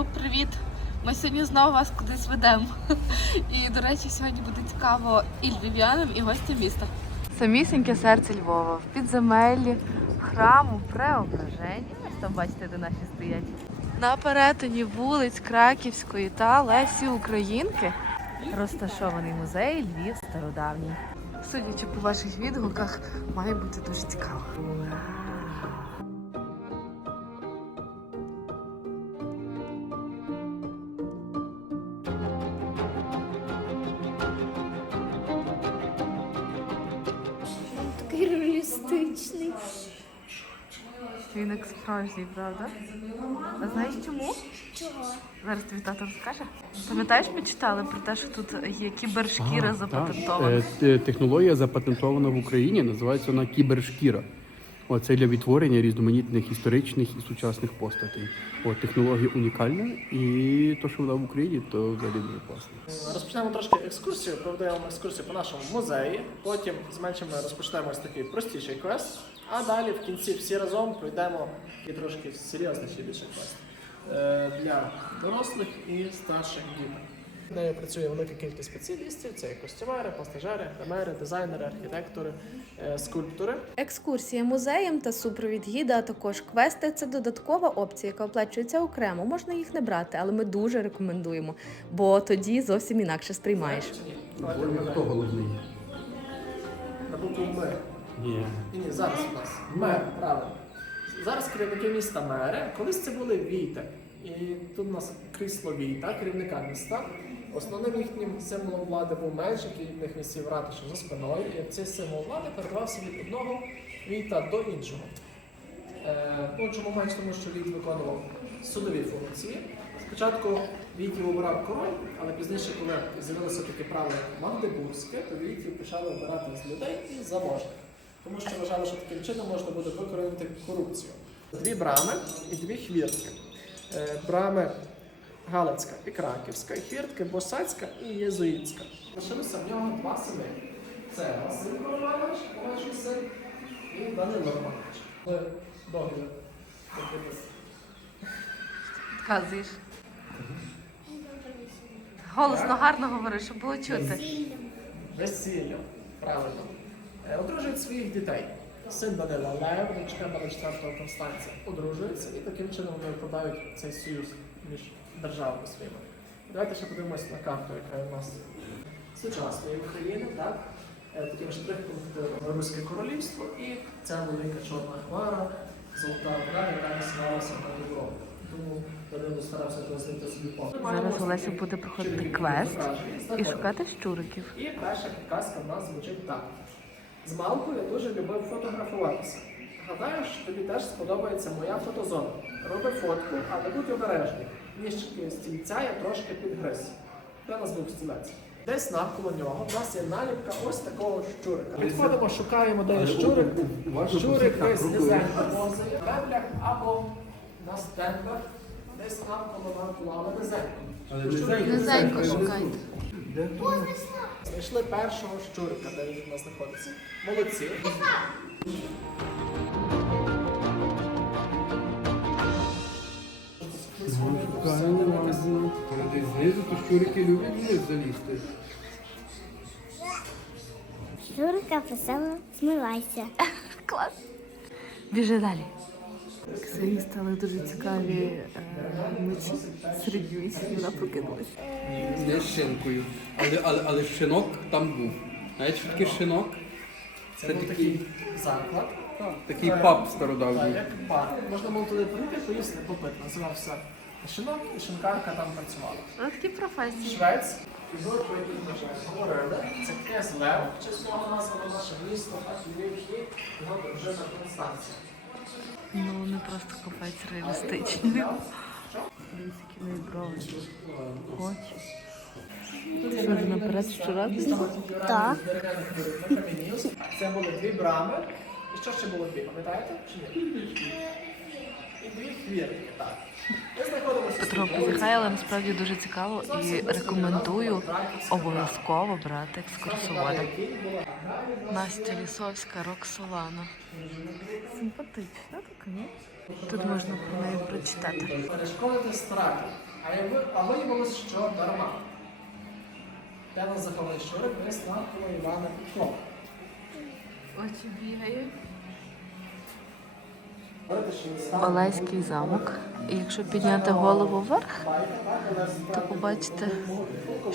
YouTube, привіт! Ми сьогодні знову вас кудись ведемо. І, до речі, сьогодні буде цікаво і львів'янам, і гостям міста. Самісіньке серце Львова в підземеллі храму Преображення. Ось там бачите, де наші стоять. На перетині вулиць Краківської та Лесі Українки розташований музей Львів стародавній. Судячи по ваших відгуках, має бути дуже цікаво. Він як справжній, правда? А знаєш чому? Чого? Зараз тобі тато розкаже. Пам'ятаєш, ми читали про те, що тут є кібершкіра Ага, запатентована. Е, Технологія запатентована в Україні, називається вона кібершкіра. Оце для відтворення різноманітних історичних і сучасних постатей. От технологія унікальна, і то, що вона в Україні, то взагалі дуже класно. Розпочнемо трошки екскурсію, проведемо екскурсію по нашому музеї. Потім з меншими розпочнемо ось такий простіший квест. А далі в кінці всі разом пройдемо і трошки серйозніший більше квест е, для дорослих і старших діток. В нею працює велика кількість спеціалістів: це костюмери, пастажери, гримери, дизайнери, архітектори, е, скульптори. Екскурсія музеєм та супровід гіда, а також квести це додаткова опція, яка оплачується окремо. Можна їх не брати, але ми дуже рекомендуємо, бо тоді зовсім інакше сприймаєш. Хто головний? на букву М. Ні. Ні, ні, зараз у нас мер, правильно. Зараз керівники міста мери, колись це були війти. І тут у нас крісло війта, керівника міста. Основним їхнім символом влади був меч, який в них висів ратуша за спиною. І цей символ влади передавався від одного війта до іншого. Е, ну, чому меч? Тому що війт виконував судові функції. Спочатку війтів обирав король, але пізніше, коли з'явилося таке право магдебурзьке, то війтів почали обирати з людей і заможних. Тому що вважали, що таким чином можна буде викорінити корупцію. Дві брами і дві хвіртки. Е, Брами Галицька і Краківська, і хвіртки Босацька і Єзуїтська. Лишилося в нього два сини. Це Василь Романович, молодший син, і Данило Романович. Догляд. Підказуєш. Голосно, гарно говориш, щоб було чути. Весіллям. Правильно. Е, Одружують своїх дітей. Син Данила Лев, дочка 4 Констанція одружуються і таким чином вони вкладають цей союз між державами своїми. Давайте ще подивимось на карту, яка у нас сучасної України, так? Е, Таким буде Руське королівство і ця велика чорна хмара, золота вода, яка насилалася на Європу. Тому Данило старався пояснити собі повністю. Зараз Олеся буде проходити квест і шукати щуриків. І перша підказка в нас звучить так. З малку я дуже любив фотографуватися. Гадаю, що тобі теж сподобається моя фотозона. Роби фотку, але будь обережний. Ніжки стільця я трошки підгриз. Де нас був стілець? Десь навколо нього в нас є наліпка ось такого щурика. Підходимо, шукаємо, де є щурик. Щурик десь низенько позає в меблях або на стендах, десь навколо навколо, але низенько. Низенько шукайте. Знайшли першого щурика, де він у нас знаходиться. Молодці. Знизу то щурики люблять вниз залізти. Журка писала «Смивайся». Клас. Біжи далі. Ксені стали дуже цікаві е, мечі середньовічні, вона прокинулася. Не з шинкою. Але, але, але шинок там був. Знаєте, що таке шинок? Це, Це був такий- заклад. Такий Це- паб Так, стародавній. як бар. Можна було туди прийти, поїсти, попити. Називався шинок і шинкарка там працювала. Вона такі професії. Швець, фігури, про які ми вже говорили. Це князь Лев, в честь нього наше місто, а Львів і його дружина Констанція. Ну, не просто копець реалістичний. Дивіться, які неї брови. Очі. Ти що, вже наперед щурати? Так. Це були дві брами. І що ще було дві, пам'ятаєте? Чи ні? І дві хвіртки, так. Ми знаходимося Петро позіхає, але насправді дуже цікаво і рекомендую обов'язково брати екскурсовода. Настя Лісовська, Роксолана. Симпатична така, ні? Тут можна про неї прочитати. Перешкодити страхи. А, якби, а виявилось, що дарма. Нас заховали щурик, ми навколо Івана Клоп. Очі бігають. Олеський замок. І якщо підняти голову вверх, то побачите,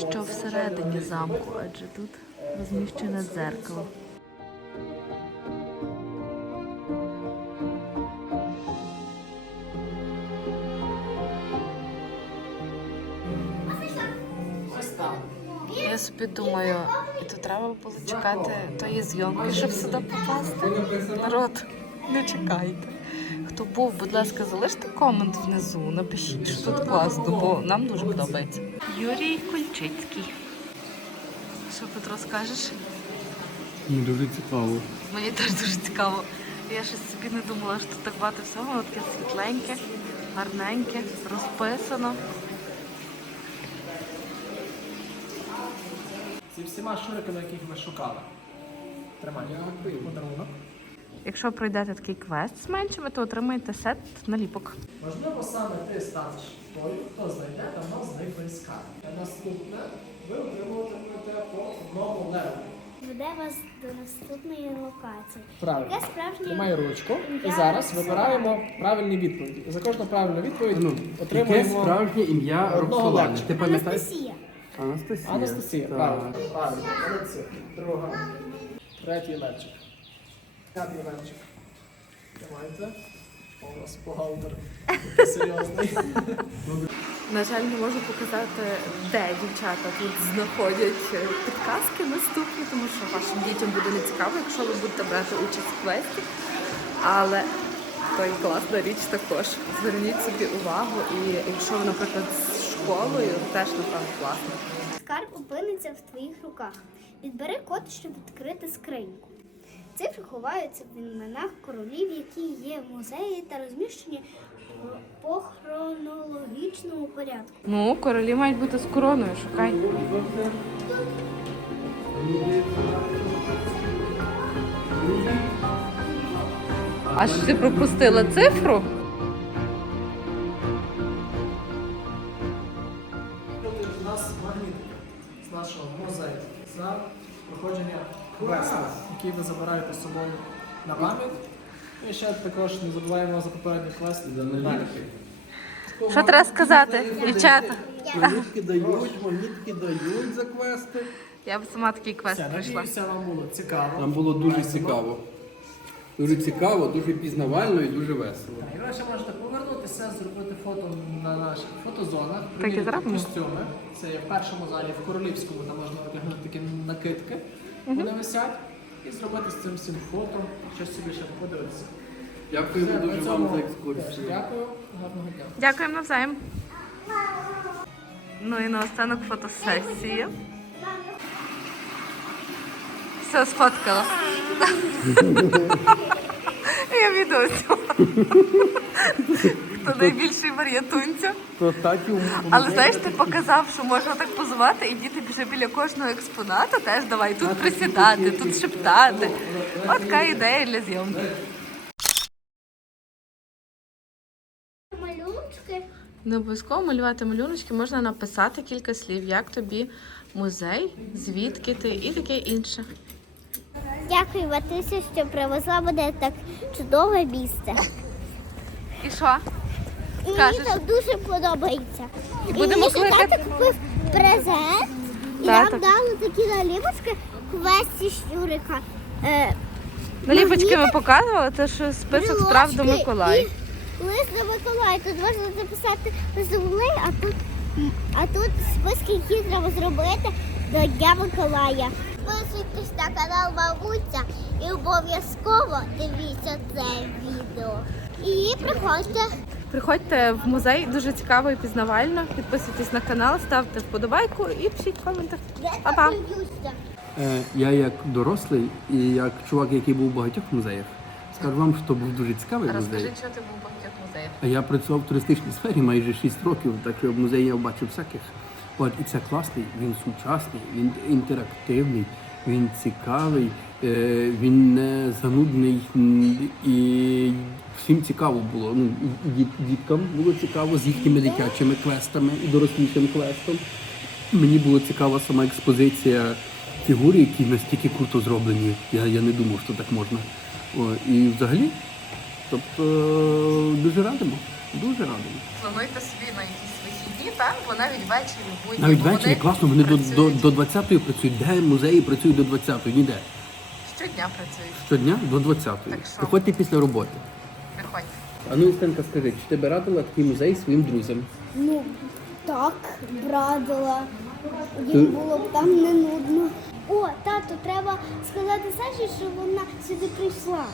що всередині замку, адже тут розміщене дзеркало. Я собі думаю, і то треба було чекати тої зйомки, щоб сюди попасти. Народ, не чекайте. Хто був, будь ласка, залиште комент внизу, напишіть, що тут класно, бо нам дуже подобається. Юрій Кульчицький. Що Петро скажеш? Ну, дуже цікаво. Мені теж дуже цікаво. Я щось собі не думала, що тут так багато всього, воно таке світленьке, гарненьке, розписано. Зі всіма шуриками, яких ми шукали. Тримай. Подарунок. Якщо пройдете такий квест з меншими, то отримаєте сет наліпок. Можливо, саме ти станеш той, хто знайде давно зниклий скарб. А наступне ви отримуватимете по одному леву. Веде вас до наступної локації. Правильно. Яке справжнє Тримай ручку. І ім'я зараз Роксолана? вибираємо правильні відповіді. За кожну правильну відповідь Ну, яке отримуємо справжнє ім'я одного Роксолани? Ти пам'ятаєш? Анастасія. Анастасія. Анастасія. Так. Правильно. Правильно. Молодці. Друга. Третій левчик. П'ятий левчик. Тримайте. У нас бухгалтер. Такий Серйозний. На жаль, не можу показати, де дівчата тут знаходять е, підказки наступні, тому що вашим дітям буде не цікаво, якщо ви будете брати участь в квесті. Але то і класна річ також. Зверніть собі увагу, і якщо ви, наприклад, школою, теж напевно класно. Скарб опиниться в твоїх руках. Підбери код, щоб відкрити скриньку. Цифри ховаються в іменах королів, які є в музеї та розміщені по хронологічному порядку. Ну, королі мають бути з короною, шукай. А що ти пропустила цифру? Собою на пам'ять. І ще також не забуваємо за попередній квест. Що треба сказати, дівчата? Магнітки дають, магнітки дають за квести. Я б сама такий квест Все, пройшла. надіюся, вам було цікаво. Нам було дуже цікаво. Дуже цікаво, дуже пізнавально і дуже весело. І ви ще можете повернутися, зробити фото на наших фотозонах, Так і приміряти зробимо. костюми. Це є в першому залі, в королівському, там можна одягнути такі накидки, вони висять, і зробити з цим всім фото, щось собі ще подивитися. Дякуємо Все, дуже на вам за екскурсію. Дякую, гарного дня. Дякуємо навзаєм. Ну і наостанок фотосесії. Все, сфоткала. Я відео Хто найбільший варіатунця. То так і у- Але знаєш, ти показав, що можна так позувати, і діти вже біля кожного експоната теж давай тут присідати, тут шептати. От така ідея для зйомки. Малюночки. Не обов'язково малювати малюночки, можна написати кілька слів, як тобі музей, звідки ти і таке інше. Дякую, Ватися, що привезла мене так чудове місце. І що? І мені так дуже подобається. І будемо мені ще кликати- тато купив презент, і нам так. дали такі наліпочки квесті щурика. Е, Наліпочки ми магніти, показували, це що список справ до брелочки Миколая. і Лист до Миколая. Тут можна записати лист а тут, а тут списки, які треба зробити до Дня Миколая. Підписуйтесь на канал Мамуця і обов'язково дивіться це відео. І приходьте. Приходьте в музей, дуже цікаво і пізнавально. Підписуйтесь на канал, ставте вподобайку і пишіть. Я Па-па. Е, Я як дорослий і як чувак, який був у багатьох музеях, скажу вам, що був дуже цікавий музей. Розкажіть, що ти був в багатьох музеях. А Я працював в туристичній сфері майже 6 років, так що в музеї я бачив всяких. От і це класний, він сучасний, він інтерактивний, він цікавий. Е, Він не занудний і всім цікаво було. Ну, діт- діткам було цікаво з їхніми дитячими квестами і дорослішим квестом. Мені була цікава сама експозиція фігур, які настільки круто зроблені. Я, я не думав, що так можна. О, і взагалі, тобто дуже радимо. Дуже радимо. Плануйте собі на якісь вихідні, так? Бо навіть ввечері будь Навіть ввечері класно, вони до, до, до 20-ї працюють. Де музеї працюють до 20-ї? Ніде. Щодня працюють. Щодня до 20-ї. Так що? Приходьте після роботи. Приходьте. А ну, Істенка, скажи, чи ти би радила такий музей своїм друзям? Ну, так, брадила. Ти- Їм було б там не нудно. О, тато, треба сказати Саші, що вона сюди прийшла.